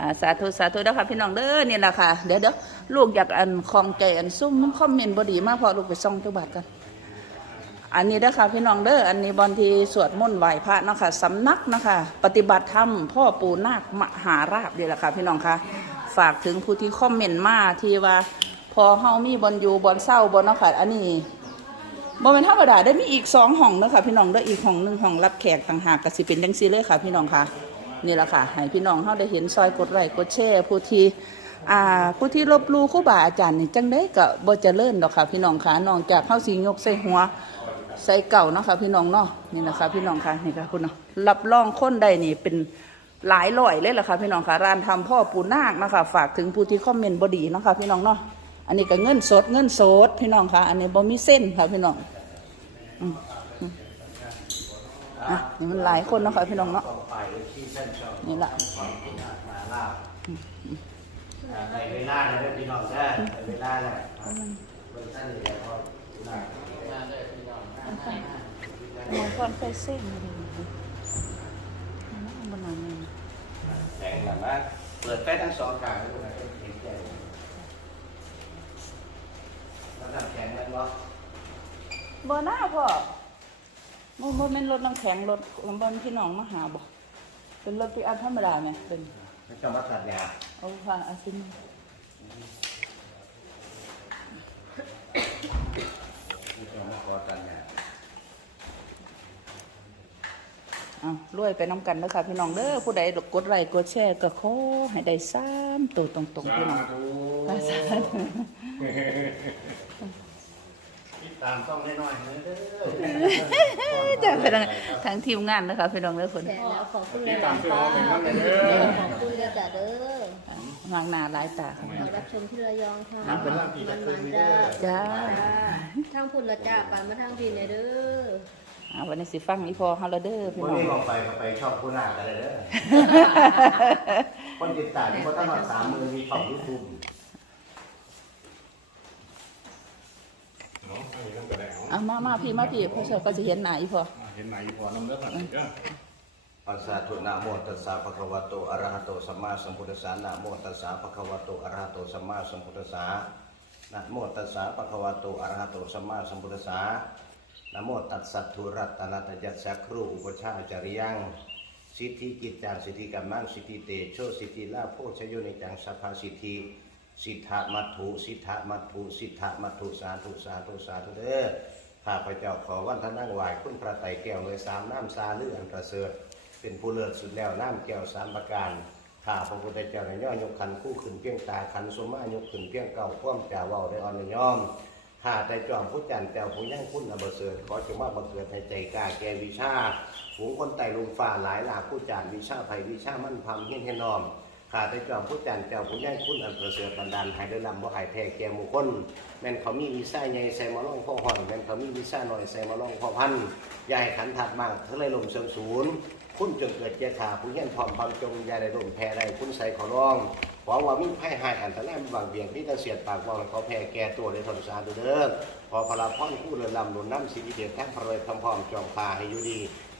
อ่าสาธุสาธุนะคะพี่น้องเด้อนี่แหละค่ะเดี๋ยวเดี๋ยวลูกอยากอันคลองใจอันซุ่มน้ำคอมเมนต์บดีมากพอลูกไปส่องจักบาทกัน อันนี้นะคะพี่น้องเด้ออันนี้บอนทีสวดมนต์ไหว้พระเนาะคะสำนักเนาะคะ ปฏิบัติธรรมพ่อปู่นาคมหาราชนี่แหละค่ะพี่น้องคะฝากถึงผู้ที่คอมเมนต์มาที่ว่า พอเฮามีบอลอยู่บอลเศร้าบอลเนาะค่ะอันนี้บ่เป็นธรรมดาได้มีอีกสองห้องเด้อค่ะพี่น้องเด้ออีกห้องหนึ่งห้องรับแขกต่างหากก็สิเป็นจังซีเลยค่ะ พี่น้องค่ะ นี่แหละค่ะให้พี่น้องเฮาได้เห็นซอยกดไลค์กดแชร์ผู้ที่อ่าผู้ที่ลบลู่ครูบาอาจารย์นี่จังได๋ก็บ่เจริญดอกค่ะ พี่น้องค่ะนอกจากเฮาสิยกใส่หัวใส่เก่าเนาะค่ะพี่น้องเนาะนี่แหละคะพี่น้องค่ะนี่ค่ะคุณเนาะรับรองคนใดนี่เป็นหลายร้อยเลยล่ะค่ะพี่น้องค่ะร้านทำพ่อปูนาคนาะคะฝากถึงผู้ที่คอมเมนต์บดีเนาะค่ะพี่น้องเนาะอันนี้ก็เงินสดเงินสดพี่น้องค่ะ อันนี้บ่มีเส้นค่ะพี่น้องอ่่ะนี่มันหลายคนเนาะค่ะพี่น้องเนาะนี่แหละในเวลาเนี่ยพี่น้องได้เวลาเนี่ยเบิ่งท่านนี่แหละพอมันคอนไฟเส้นเลยบนนั้นแสงแบบว่าเปิดไฟทั้งสองกลางให้ดูนะเห็นใจแล้วทำแข็งมันบ่บ่หน้าพ่อ มันบ่แม่นรถน้ำแข็งรถบนพี่น้องมาหาบ่เป็นรถปิกอัพธรรมดาไหมเป็นไม่ต้องมาตัดยาเอาฟังอาซิมไม่ต้องมาขอตัดยาเอารวยไปน้ำกันเด้อค่ะพี่น้องเด้อผู้ใดกดไลค์กดแชร์ก็ขอให้ได้ซ้ำตัวตรงๆพี่น้องสาธุ ติดตามต้องน้อยๆเด้อจะไปทางทางทีมงานนะคะพี่น้องเด้อคนแชร์แล้วขอบคุณหลายๆค่ะขอบคุณเด้อจ้ะเด้อวางหน้าหลายตาค่ะพี่น้มาองรับชมที่ระยองค่ะน้ำเป็นมันมันจ้าจ้าทางพุ่นละจ้าปานมาทางพี่เนี่ยเด้ออ่าวันนี้สิฟังอีพอเฮาละเด้อพี่วันน้องนี้ลองไปก็ไปชอบผู้หน้ากันเลยเด้อคนติดตามที่เขาตั้งมาสามหมื่นมีช่องยูทูบ นาะอันนี้ต้องกระแดงอะมามาพี่มาพี่เพราะเชื่อก็จะเห็นหน้าอีพอเห็นไหนพอน้ำเลือดผ่านเยอะปัสสะทุนะโมตัสสะภะคะวะโตอะระหะโตสัมมาสัมพุทธัสสะนะโมตัสสะภะคะวะโตอะระหะโตสัมมาสัมพุทธัสสะนะโมตัสสะภะคะวะโตอะระหะโตสัมมาสัมพุทธัสสะนะโมตัสสะทุรัตนัตยัสสะครูอุปชฌาจาริยังสิทธิกิจจังสิทธิกัมมังสิทธิเตโชสิทธิลาโพชโยนิจังสัพพาสิทธิ สิทธามัตถุสิทธามัตถุสิทธามัตถุสาธุสาธุสาธุเด้อข้าพเจ้าขอวันทนั่งไหวคุณพระไตรแก้วเลยสามน้ำซาเลืออันประเสริฐเป็นผู้เลิศสุดแล้วน้ำแก้วสามประการข้าพระพุทธเจ้าในย่อยกขันคู่ขึ้นเพียงตาขันสมายกขึ้นเพียงเก่าพ้อมจ่าว่าได้อ่อนย่อมข้าแต่จอมผู้จันทร์เจ้าผู้ยั่งคุณอเบเสริฐขอจงมาบังเกิดในใจกาแก่วิชาฝูคนไต่ลุมฟ้าหลายหลากผู้จันวิชาภัยวิชามั่นพัมเฮี้ยนให้นอม ข้าแต่จอมผู้จันทร์เจ้าผู้ยั่งคุณอันประเสริฐบันดาลให้ได้ลำว่าหายแพ้แก่หมู่คนแม่นเขามีวิชาใหญ่ใส่มาล่องพ่อห่อนแม่นเขามีวิชาหน่อยใส่มาล่องพ่อพันยายขันถัดมากทะเลลมเชิงศูนย์คุณจงเกิดเจตาผู้เฮียนพร้อมความจงยาได้ร่มแพ้ได้คุณใส่ขอร้องหวังว่ามีไพ่หายอันตรายบางเบียงที่ตะเสียดปากวางเขาแพ้แก่ตัวในทนสาธุเด้อพอพลาพ่อนผู้เรือลำหนุนน้ำสิทธิเดชทั้งพระเวทพร้อมๆจอมคาให้อยู่ดี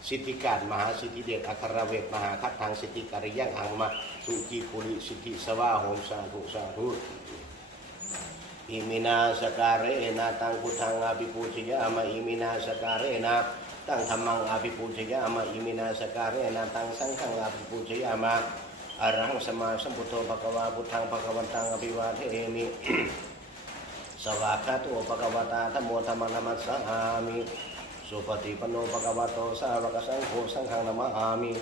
สิทธิการมหาสิทธิเดชอัครเวทมหาคัตทางสิทธิการยังอังมาสุจีปุริสิทธิสวาโหมสาธุสาธุอิมินาสการเรนะตังพุทธังอภิปูชยามะอิมินาสการเรนะตังธรรมังอภิปูชยามะอิมินาสการเรนะตังสังฆังอภิปูชยามะอรหังสมาสัมพุทโธภควาพุทธังภควันตังอภิวาเทมิสวากขาโตภควตาธโมธรรมนัมสสามิ สุปฏิปันโนภควะโตสาวกสังโฆสังฆังนามามิ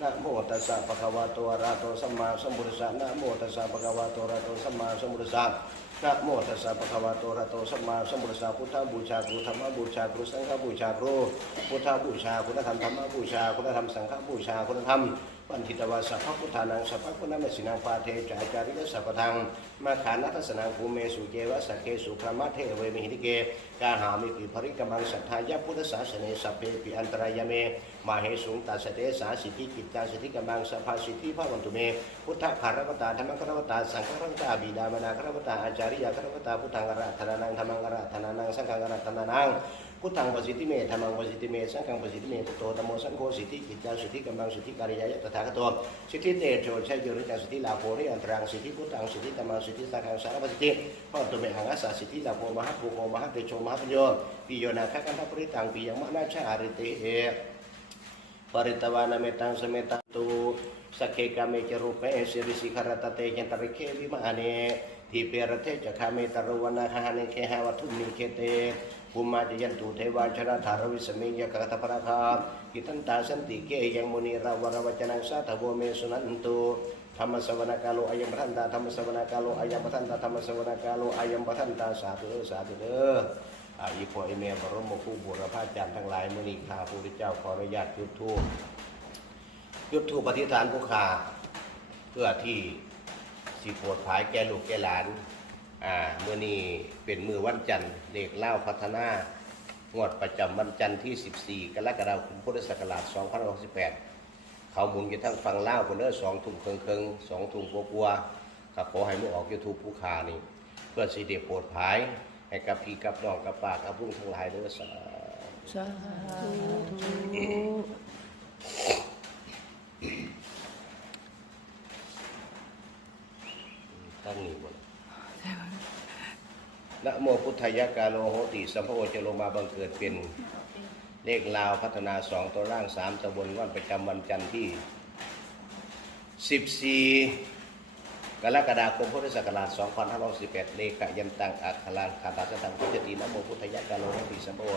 นะโมตัสสะภะคะวะโตอะระโตสัมมาสัมพุทธัสสะนะโมตัสสะภะคะวะโตอะระโตสัมมาสัมพุทธัสสะนะโมตัสสะภะคะวะโตอะระโตสัมมาสัมพุทธัสสะพุทธบูชาครูธรรมบูชาครูสังฆบูชาครูพุทธบูชาคุณธรรมธรรมบูชาคุณธรรมสังฆบูชาคุณธรรม วันทิตวาสัพพพุทธานังสัพพคุณนัมสินังปาเทจาจาริยสัพพทังมาขานัทสนังภูเมสุเจวะสักเคสุขมาเทเวมิหิติเกกาหามิปิภริกมังสัทธายะพุทธศาสนาสัพเพปิอันตรายเมมาเหสุงตัสเตสาสิทธิกิจจาสิทธิกมังสภาสิทธิภาวันตุเมพุทธคารวตาธรรมคารวตาสังฆคารวตาบิดามนาคารวตาอาจาริยคารวตาพุทธังกระธนานังธรรมังกระธนานังสังฆังกระธนานัง กุตังปสิทธิเมธรรมังปสิทธิเมสังฆังปสิทธิเมตโตตโมสังโฆสิทธิจิตตังสิทธิกำลังสิทธิการยายะตถาคตสิทธิเตโชใช้ยโยนิจังสิทธิลาโภนิอันตรังสิทธิกุตังสิทธิตมังสิทธิสังฆังสารปสิทธิพ่ะตุเมหังอาสาสิทธิลาโภมหาภูโมมหาเตโชมหาปโยปิโยนาคกันทัปริตังปิยังมะนาชาอาริเตเอปริตวานาเมตังสเมตัตุสักเคกามเจรูปเอสิริสิขารตเตยันตริเควิมาเนทีเปรเทจะคามิตรุวันนาคาเนเคหาวัตุนิเคเต ภูมิมาจยันตูเทวาชนะธารวิสมิยกัตพระคากิตันตาสันติเกยังมุนีราวรวจนังสาธโวเมสุนันตูธรรมสวนากาโลอายัมพันตาธรรมสวนากาโลอายัมพันตาธรรมสวนากาโลอายัมพันตาสาธุด้อสาธุเด้ออีพอไอเมบรมคูบุรพาจารย์ทั้งหลายมุนีข้าพระพุทธเจ้าขออนุญาตยุดทูยุดทูปฏิฐานผู้ขาเพื่อที่สิปวดภายแก่ลูกแก่หลาน อ่ามือนี้เป็นมือวันจันทร์เด็กเล่าพัฒนางวดประจำวันจันทร์ที่ 14 กรกฎาคมพุทธศักราช2568เขาหมุนอยู่ทั้งฝั่งเล่าคนเด้อสองทุ่มเคิงเคิงสองทุ่มกลัวๆครับขอให้มือออกยูทูบผู้ขานี่ เพื่อสิเดียโปรดภายให้กับพี่กับน้องกับปากกับลุงทั้งหลายเด้อสาสาธุตั้งนี้ นะโมพุทธายกาโลโหติสัมภโวจะลมาบังเกิดเป็นเลขลาวพัฒนาสองตัวร่างสามตะบนวันประจำวันจันทร์ที่ 14 กรกฎาคมพุทธศักราช 2518เลขยันตังอัคคลังคาตาสตังพุทธตินะโมพุทธายกาโลโหติสัมภโว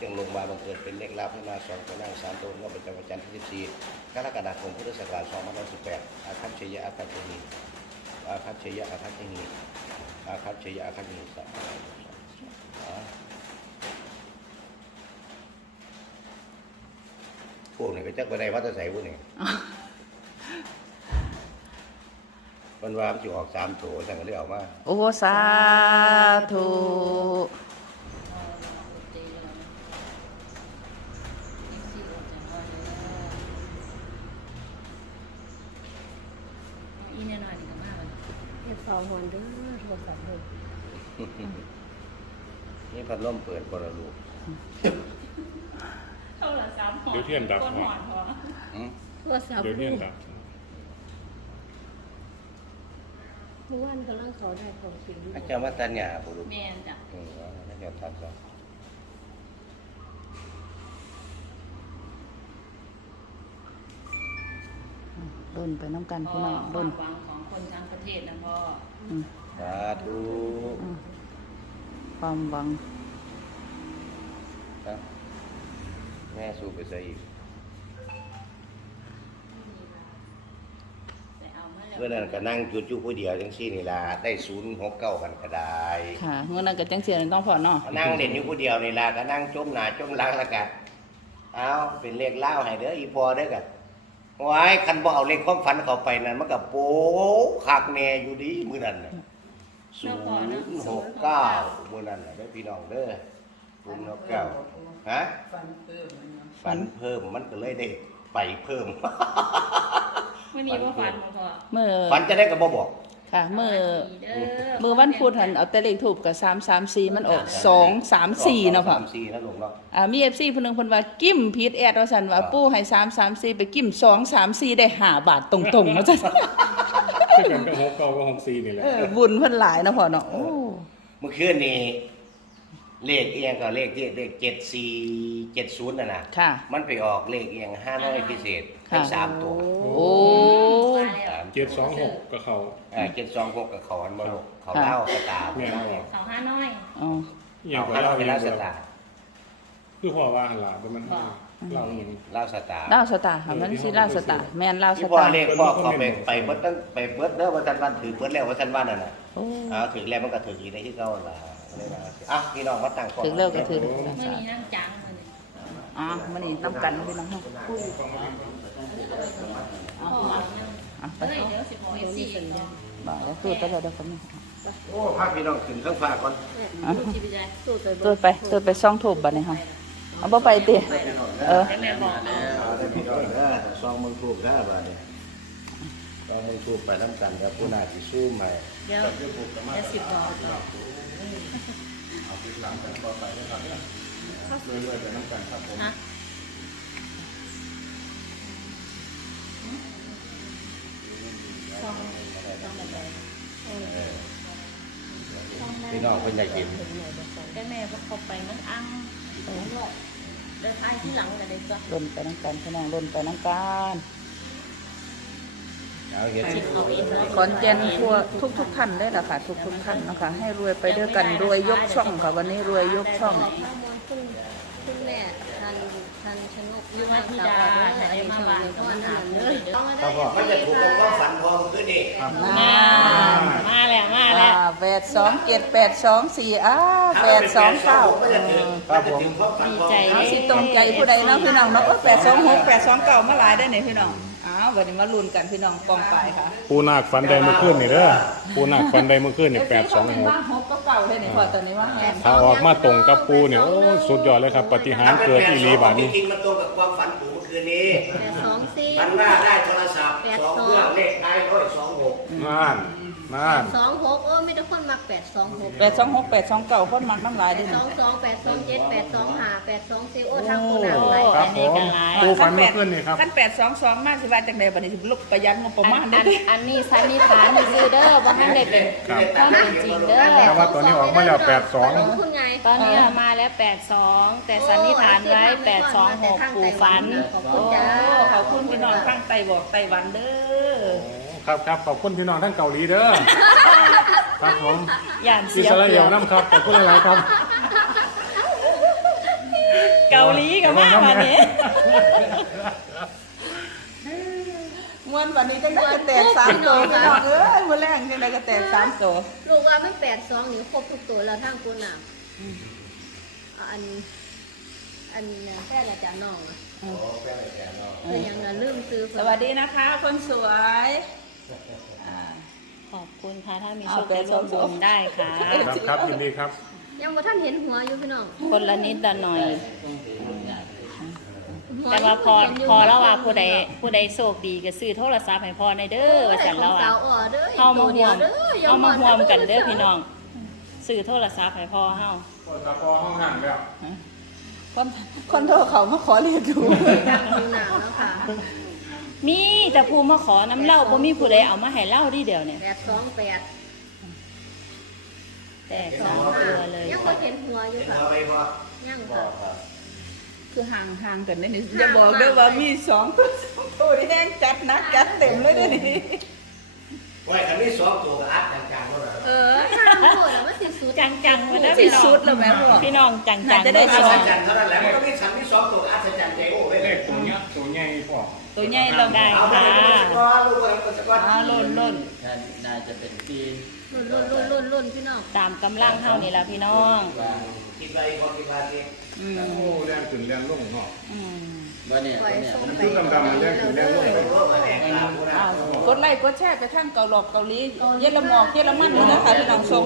จึงลงมาบังเกิดเป็นเลขลาวพัฒนาสองตัวร่างสามตัววันประจำวันจันทร์ที่ 14 กรกฎาคมพุทธศักราช 2518 อาคัตเชยะอาคัตเชนีอาคัตเชยะอาคัตเชนี อาคัตเชยะอาคัตเชนีสาพวกนี้ก็จักไปได้วัดใส่พวกนี้มันว่ามันจะออกสามตัวสั่งก็เลยเออกมา โอ้สาธุอีเนี่ยน้อยหนี่งก็มาแล้วเฮ็ดเฝ้าหอนเด้อโทรศัพท์เด้อนี่พัดลมเปิดบรลูกเท่าละสามหอเดี๋ยวเทียนดับก้นหัหวอนพออืมโทรศัพท์เดี๋ยวเนี่ยลูกดับเมื่อวานกำลังเขาได้ของจริงอาจารย์วัฒนยาบุรุษแมนจ้ะอืมอาจารย์ทัดซะดุนไปน้ำกันพ่อพี่น้องคดุวานมหวังของคนทั้งประเทศนะพ่ออืม สาธุความหวังครับแม่สู้ไปซะอีกแต่เอามาแล้วเมื่อนั้นก็นั่งจุดอยู่ผู้เดียวจังซี่นี่ล่ะได้ศูนย์หกเก้ากันก็ได้ค่ะเมื่อนั้นก็จังเสียต้องพอเนาะนั่งเล่นอยู่ผู้เดียวนี่ล่ะก็นั่งจมหน้าจมหลังแล้วกันเอาเป็นเลขเล่าให้เด้ออีพอเด้อกันไว้คันบ่เอาเลขความฝันเข้าไปนั่นมันก็โป๊ะคักแน่อยู่ดีมื้อนั้นน่ะ ศูนย์หกเก้ามื้อนั้นน่ะเด้อพี่น้องเด้อศูนย์หกเก้าฮะฝันเพิ่มฝันเพิ่มมันก็เลยได้ไปเพิ่มมื่อนี้พ่อฟันบ่พ่อเมื่อฝันจะได้ก็บ่บอกค่ะเมื่อดีเด้อเมื่อวันพุธหันเอาแต่เลขถูกกับสามสามสี่มันออกสองสามสี่เนาะพ่อสามสี่นะลุงเนาะ อ่ามีเอฟซีคนหนึ่งคนว่ากิ้มพีดแอดว่าสันว่า ปู้ให้สามสามสี่ไปกิ้มสองสามสี่ได้ห้าบาทตรงๆเนาะจ้ะ คือกันก็หกเก้าก็หกสี่นี่แหละเออบุญเพิ่นหลายเนาะพ่อเนาะโอ้เมื่อคืนนี้เลขเอียงก็เลขที่เลขเจ็ดสี่เจ็ดศูนย์น่ะนะค่ะ มันไปออกเลขเอียงห้าน้อยพิเศษทั้งค่ะสามตัวโอ้มาแล้วเจ็ดสองหกก็เขาเจ็ดสองหกกับเขาอันมาลกเขาค่ะเล่าสตาร์แม่นเล่าเนี่ยสองห้าน้อยอ๋อ อย่างเขาก็เล่าเล่าเวเวลาลาสสตาร์คือพ่อว่าหันหลาเป็นมันเล่า อย่างนี้เล่าสตาร์ลาวสตาร์ค่ะมันสิลาวสตาร์แม่นลาวสที่พ่อตาร์เลขพ่อเขาไปไปเบิดตั้งไปเบิดเด้อวันจันทร์วันถือเบิดแล้ววันจันทร์วันนั่นน่ะโอ้อ่าถือแล้วมันก็ถืออยู่ในที่เก่าล่ะเลยนะอะพี่น้องมาตั้งก่อน ถึงเร็วก็ถึงเมื่อนี้นั่งจังเลยอ๋อมันนี่ต้องกันพี่น้องเฮาพ่อเอานั่งอะไปเฮ้ยเดี๋ยวสิบโมงเอฟซีอีกเนาะบอกแล้วตัวไปแล้วเดี๋ยวกันนี่โอ้พาพี่น้องขึ้นเครื่องฟ้าก่อนลูกชีวิตใจสู้ไปตัวไปตัวไปซ่องถูกบัดนี้เฮา เอาบ่ไปติ เออแต่แม่บอกเอาเอาได้พี่น้องเด้อแต่ซองมึงถูกได้บ่าเนี่ยซองมึงถูกไปน้ำกันแล้วผู้น่าสิสู้ใหม่เดี๋ยวเดี๋ยวสิบโมงเอาพี่หลังกันต่อไปนะครับรวยๆแต่น้ำกันครับผม ฮะพี่น้องเพิ่นอยากกิน แต่แม่ก็เข้าไปมันอัง เดินทางที่หลังกันเลยจ้ะล่นไปน้ำกันพี่น้องล่นไปน้ำกันเอาเห็ดเอาเองเลยขอนแก่นทั่วทุกทุกๆท่านได้ละค่ะ ทุกทุกๆท่านนะคะให้รวยไปด้วยกันรวยยกช่องค่ะวันนี้รวยยกช่อง ข้อมูลคุณคุณแม่ทัน ชันชนกยูมาธิดาอะไรมาบ้านก็มาถามเลยครับพ่อมันจะถูกกับความฝันพอมันขึ้นนี่มา มาแล้วมาแล้วแปดสองเจ็ดแปดสองสี่อ้าแปดสองเก้ามันจะถึงมันจะถึงความฝันพอเอาสิตรงใจผู้ใดเนาะพี่น้องเนาะแปดสองหกแปดสองเก้ามาหลายได้ไหนพี่น้อง ววันนี้มาลุ้นกันพี่น้องกองไปค่ะปูนาคฟันใดเมื่อคืนนี่เด้อปูนาคฟันใดเมื่อคืนนี่แปดสองหกว่าหกก็เก่าได้เนี่ยพอตอนนี้ว่าแห้งถ้าออกมาตรงกับปูเนี่ยโอ้สุดยอดเลยครับปฏิหารย์เกิดอีหลีบาดนี้ จริงๆมันตรงกับความฝันปู่เมื่อคืนนี้แปดสองสี่ ฝันว่าได้โทรศัพท์สองเครื่องเลขท้ายร้อยสองหกน่าน น่านสองหกเออไม่ได้คนมาแปดสองหกแปดสองหกแปดสองเก้าคนมักน้ำลายได้สเนี่อยงสองแปดสองเจ็ดแปดสองห้าแปดสองสี่โอ้ทางคนหนักไรครับผมปูฟันเมื่อคืนนี่ครับขั้นแปดสองสองมากสิว่าจังใดบัดนี้สิลุกประหยัดงบประมาณอัได้นอันนี้สันนิษฐานซื่อเด้อว่าให้ได้เป็นครับ ความเป็นจริงเด้อ แต่ว่าตัวนี้ออกมาแล้วแปดสองคุณไงตอนนี้มาแล้ว 82 แต่สันนิษฐานไว้ 826 ปู่ฝัน ขอบโอ้คุณจ้าขอบคุณพี่น้องข้างไตบอกไต้หวันเด้อ ครับครับขอบคุณพี่น้องทั้งเกาหลีเด้อ ครับผมย่านอิเสียสราเอเปรียลบน้ำครับขอบคุณหลายๆครับเกาหลีกับมาวันนี้ มวนวันนี้จังได้กระแตกสามตัวพี่น้องเอ้ยมื้อแรงจังได้กระแตกสามตัวลูกว่ามันแปดสองนี่ครบทุกตัวแล้วทางคุณน่ะอัน อันแค่ละจ้าน้องอะคือยังละลืมซื้อสวัสดีนะคะ คนสวยอ่า ขอบคุณค่ะถ้ามีโชเอาคไปได้ร่วมสองบุญได้ค่ะ ครับครับยินดีครับ ยังบ่ท่านเห็นหัวอยู่พี่น้องคนละนิดละหน่อย แต่ว่าพอพอแล้วว่าผู้ใดผู้ใดโชคดีก็ซื้อโทรศัพท์ให้พอในเด้อว่าสันแล้วสาอะวอ่อเด้อเฮามาห่วมเด้อเฮามาห่วมกันเด้อพี่น้องซื้อโทรศัพท์ให้พอเฮาตะพอห้องห่างแล้วคนคนโทรเขามาขอเรียนดูทางคุณน่ะแล้วค่ะ มีแต่ผู้มาขอน้ำเหล้าบ่มีผู้ใดเอามาให้เหล้าดีเดียวเนี่ยแปดสองแปดแต่สองตัวเลย ยังบ่เห็นหัวอยู่เห็นค่ะพอไหมพ่อยังค่ะคือห่างห่างกันได้นี่อย่าบอกเด้อว่ามีสองตัวสองตัวนี่แห้งจัดหนักจัดเต็มเลยเด้อนี่ไว้คันนี้สองตัวกับอัดจางๆเท่านั้นเออทางโหดอะมันสิสุดจังจังๆมาเด้อที่พี่น้องสุดแล้วแม่พ่อพี่น้องจังจัน่างจะได้อัสองศจรรย์เท่านั้นแหละมันก็มีสันที่สองตัวกับอัศจรรย์ใจ ตัวใหญ่เราได้ค่ะอ่าล่นล่นน่าจะเป็นปีรุ่นรุ่นรุ่นรุ่นรุ่นพี่น้องตามกำลังเฮานี่ละพี่น้องว่าคิดไปพอคิดไปเองอืมโอ้แรงขึ้นแรงลงเนาะอืมว่าเนี่ยปล่อยเนี่ยส่งมันไปชุดดำมันแรงขึ้นแรงลงอ้าวกดไลค์กดแชร์ไปทางเกาหลอกเกาหลีเยอรมอกเยอรมันเลยนะคะพี่น้องส่ง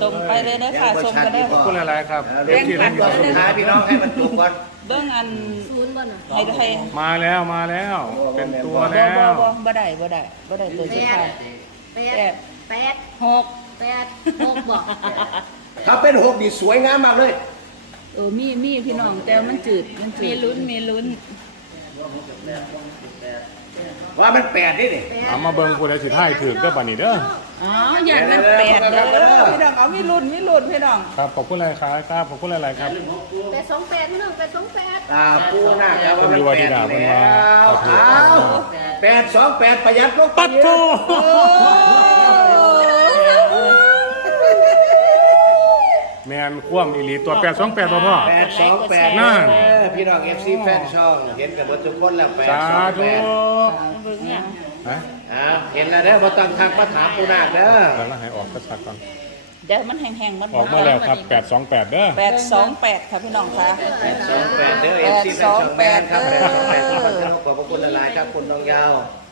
ส่งไปเลยนะค่ะส่งกันได้ขอบคุณหลายๆครับแบ่งปันตัวสุดท้ายพี่น้องให้มันจบก่อน เบื้องอันศูนย์บ่น่ะให้ให้มาแล้วมาแล้ว เป็นตัวบ่แล้ว บ่บ่บ่ได้บ่ได้บ่ได้ตัวแปสุดดท้าย แปแปด ดแปดหกแปดหกบอกถ้าเป็นหกนี่สวยงามมากเลย เออมีมีพี่น้องแต่มันจืดมันจืดมีลุ้นมีลุ้นว่ามันแปดนี่นี่ แปดเอามาเบิ่งผู้ใดสิท้ายถือเด้อบัดนี้เด้อ อ๋ออย่างนั้นแปดเด้อพี่น้องเอามีรุ่นมีรุ่นพี่น้องครับขอบคุณหลายๆครับขอบคุณหลายๆครับ แปดสองแปดพี่น้องแปดสองแปดตาปูหน้าจะว่ามันแปดแล้วอ้าวแปดสองแปดประหยัดลงปัดโทแมนคว่ำอีหลีตัว828บ่พ่อ แปดสองแปดนั่น พี่น้องเอฟซีแฟนช่อง เห็นกันหมดทุกคนแล้วแปดสาสองธุแปด เบิ่งเนี่ย ฮะ อ่าเห็นแล้วเด้อบ่ต้องทักมาถามปูนาคเด้อแล้วเราให้ออกกระชักก่อนเดี๋ยวมันแห้งๆมันออกมาแล้วครับ 828 เด้อแปดสองแปดค่ะพี่น้องค่ะแปดสองแปดเด้อเอฟซีแฟนช่องแมนครับแปดสองแปดขอบคุณขอบคุณหลายๆครับคุณน้องยาวค